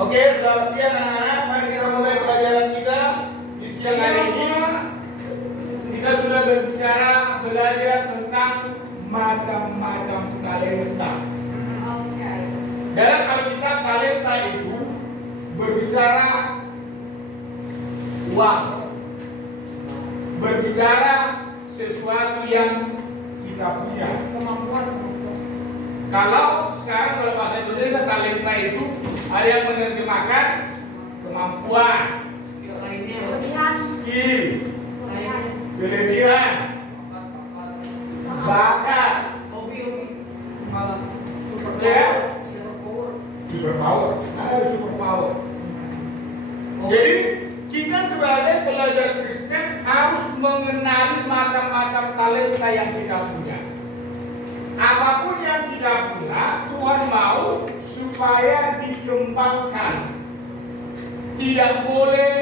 Oke, selamat siang anak-anak. Mari kita mulai pelajaran kita di siang hari ini. Kita sudah belajar tentang macam-macam talenta. Dalam Alkitab talenta itu berbicara uang, berbicara sesuatu yang kita punya, kemampuan. Kalau sekarang kalau bahasa Indonesia talenta itu ada yang menerjemahkan kemampuan, skill, kelebihan, bakat, super power, ada super power. Jadi kita sebagai pelajar Kristen harus mengenali macam-macam talenta yang kita punya. Apapun yang kita punya, Tuhan mau supaya dikembangkan. Tidak boleh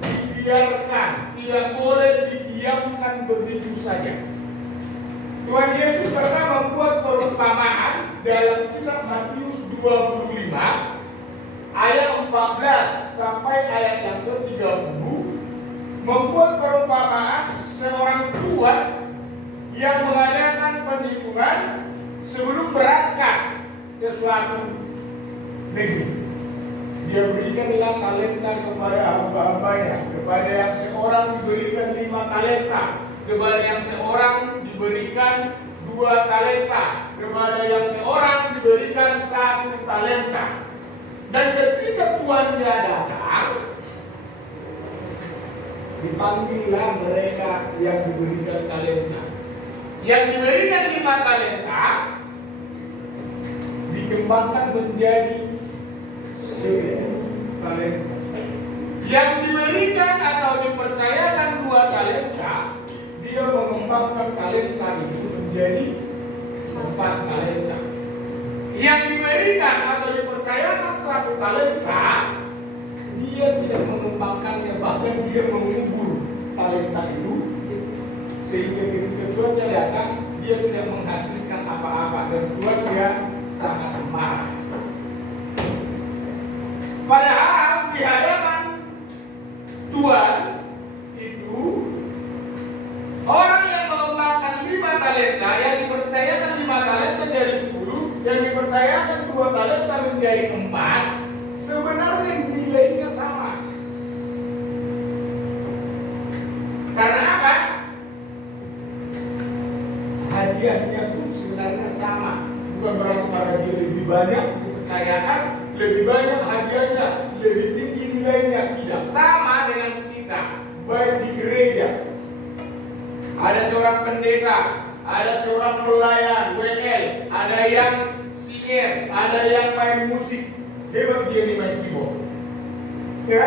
dibiarkan, tidak boleh didiamkan begitu saja. Tuhan Yesus pernah membuat perumpamaan dalam kitab Matius 25 ayat 14 sampai ayat yang ke-30, membuat perumpamaan seorang tuan yang mengadakan perhitungan sebelum berangkat ke suatu negeri. Dia berikanlah talenta kepada hamba-hambanya. Kepada yang seorang diberikan 5 talenta, kepada yang seorang diberikan 2 talenta, kepada yang seorang diberikan 1 talenta. Dan ketika tuannya datang, dipanggillah mereka yang diberikan talenta. Yang diberikan 5 talenta dikembangkan menjadi 10 talenta. Yang diberikan atau dipercayakan 2 talenta, dia mengembangkan talenta itu menjadi 4 talenta. Yang diberikan atau dipercayakan 1 talenta, dia tidak mengembangkannya, bahkan dia mengubur talenta itu, sehingga ketika tuannya datang, dia tidak menghasilkan apa-apa dan tuannya sangat marah. Padahal di hadapan Tuhan itu orang yang mengembangkan 5 talenta, yang dipercayakan 5 talenta jadi 10, yang dipercayakan 2 talenta menjadi 4, sebenarnya nilainya sama. Karena apa? Hadiahnya pun sebenarnya sama. Bukan berarti karena dia lebih banyak dipercayakan, lebih banyak hadiahnya, lebih tinggi nilainya. Tidak, sama dengan kita, baik di gereja. Ada seorang pendeta, ada seorang pelayan WL, ada yang singer, ada yang main musik. Hebat dia nih main keyboard. Ya?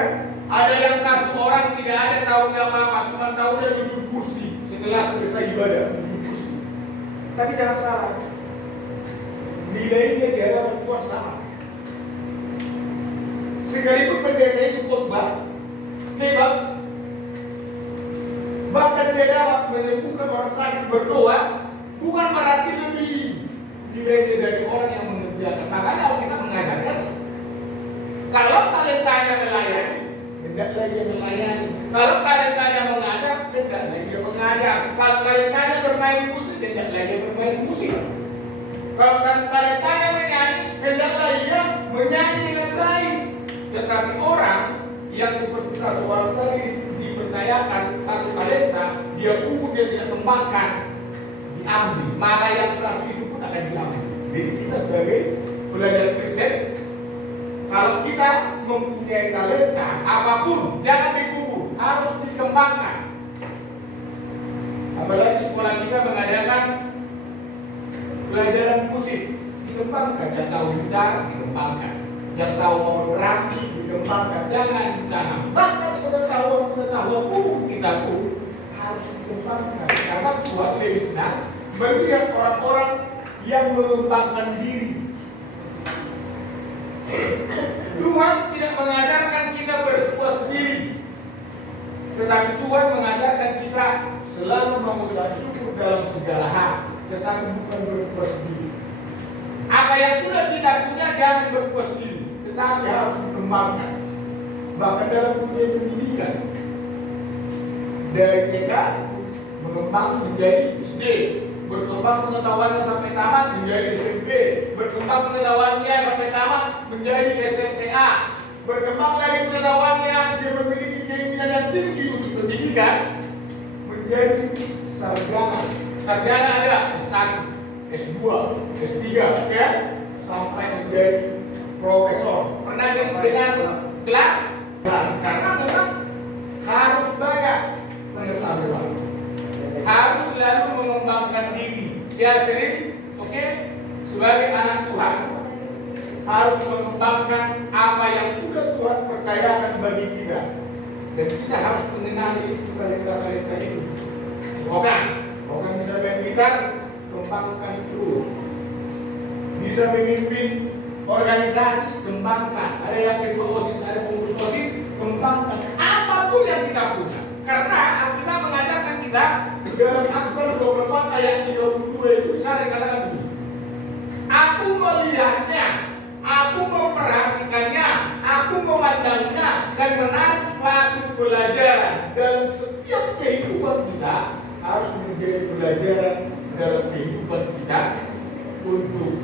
Ada yang 1 orang tidak ada tahunya apa-apa, cuma tahunya duduk kursi setelah selesai ibadah, duduk kursi. Tapi jangan salah, nilainya di hadapan Tuhan sama. Sekalipun pendeta itu khotbah hebat, bahkan dia dapat menyembuhkan orang sakit, berdoa, bukan berarti lebih nilainya dari orang yang mengerjakan. Makanya kita mengajarkan, kalau talentanya melayani, hendaklah dia melayani. Kalau talentanya mengajar, hendaklah dia mengajar. Kalau talentanya bermain musik, hendaklah dia bermain musik. Kalau talentanya menyanyi, hendaklah dia menyanyi dengan baik. Tetapi orang yang seperti 1 orang tadi dipercayakan 1 talenta, dia kubur, dia tidak kembangkan, diambil. Mana yang 1 itu pun akan diambil. Jadi kita sebagai pelajar Kristen, kalau kita mempunyai talenta apapun, jangan dikubur, harus dikembangkan. Apalagi sekolah kita mengadakan pelajaran musik, dikembangkan. Yang tahu gitar, dikembangkan. Yang tahu mau berarti, dikembangkan. Jangan ditanam. Bahkan pengetahuan umum kita pun harus dikembangkan. Karena Tuhan lebih senang melihat orang-orang yang mengembangkan diri. Tuhan tidak mengajarkan kita berpuas diri, tetapi Tuhan mengajarkan kita selalu mengucap syukur dalam segala hal, tetapi bukan berpuas diri. Apa yang sudah kita punya jangan berpuas diri, tetapi harus dikembangkan. mengembangkan. Bahkan dalam dunia pendidikan, dari TK mengembang menjadi SD, berkembang pengetahuannya sampai tamat menjadi SMP, berkembang pengetahuannya sampai tamat menjadi SMTA, berkembang lagi pengetahuannya, dia memiliki keinginan yang tinggi untuk pendidikan menjadi sarjana. Sarjana ada S1, S2, S3, ya, sampai menjadi profesor. Pernah dengar gelar? Karena memang harus banyak pengetahuan, harus selalu mengembangkan diri. Ya sering, oke, sebagai anak Tuhan harus mengembangkan apa yang sudah Tuhan percayakan bagi kita, dan kita harus mengenali talenta-talenta itu. Orang bisa main gitar, kembangkan terus. Bisa memimpin organisasi, kembangkan. Ada yang kedua OSIS, ada pengurus OSIS, kembangkan. Apapun yang kita punya. Karena Alkitab mengajarkan kita dalam Amsal 24 ayat 32 itu bisa dikatakan begini. Aku melihatnya, aku memperhatikannya, aku memandangnya dan menarik suatu pelajaran dalam setiap kehidupan kita. Harus menjadi pelajaran dalam kehidupan kita untuk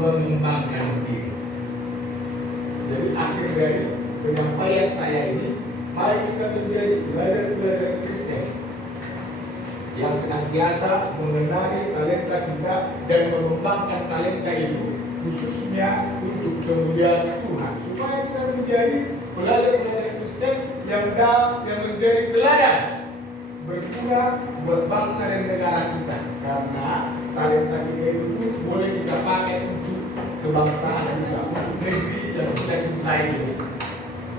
mengembangkan diri. Jadi akhir dari penyampaian saya ini, mari kita menjadi pelajar-pelajar Kristen yang senantiasa mengenali talenta kita dan mengembangkan talenta itu khususnya untuk kemuliaan Tuhan, supaya kita menjadi pelajar-pelajar Kristen yang menjadi teladan berguna buat bangsa dan negara kita, karena talenta kita itu boleh kita pakai untuk kebangsaan kita, untuk negeri yang kita cintai ini.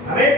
Amin.